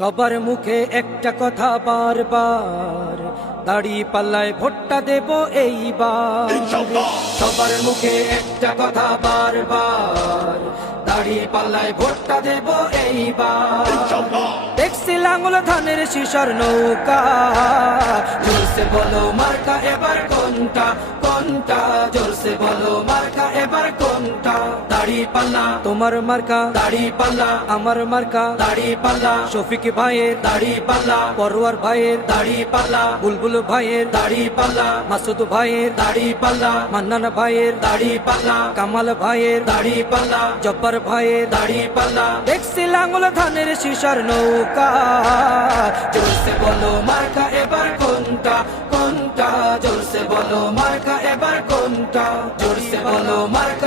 সবার মুখে একটা কথা বারবার, দাড়ি পাল্লায় ভোটটা দেব এইবার। সবার মুখে একটা কথা বারবার, দাড়ি পাল্লায় ভোটটা দেব এইবার। দেখছি লাঙ্গল ধানের শিশর নৌকা, জোরসে বলো মার্কা এবার কোনটা কোনটা, জোরসে বলো মার্কা এবার কোনটা। দাড়ি পাল্লা তোমার মার্কা, দাড়ি পাল্লা আমার মার্কা, দাড়ি পাল্লা শফিক ভাইয়ের দাড়ি পাল্লা, পরোয়ার ভাইয়ের দাড়ি পাল্লা, বুলবুল ভাইয়ের দাড়ি পাল্লা, মাসুদ ভাইয়ের দাড়ি পাল্লা, মান্নান ভাইয়ের দাড়ি পাল্লা, কামাল ভাইয়ের দাড়ি পাল্লা, জব্বার ভাইয়ের দাড়ি পাল্লা। দেখছি লাঙ্গল ধানের শিশর নৌকা, জোরসে বলো মার্কা এবার কোনটা কোনটা, জোরসে বলো মার্কা এবার কোনটা, জোরসে বলো মার্কা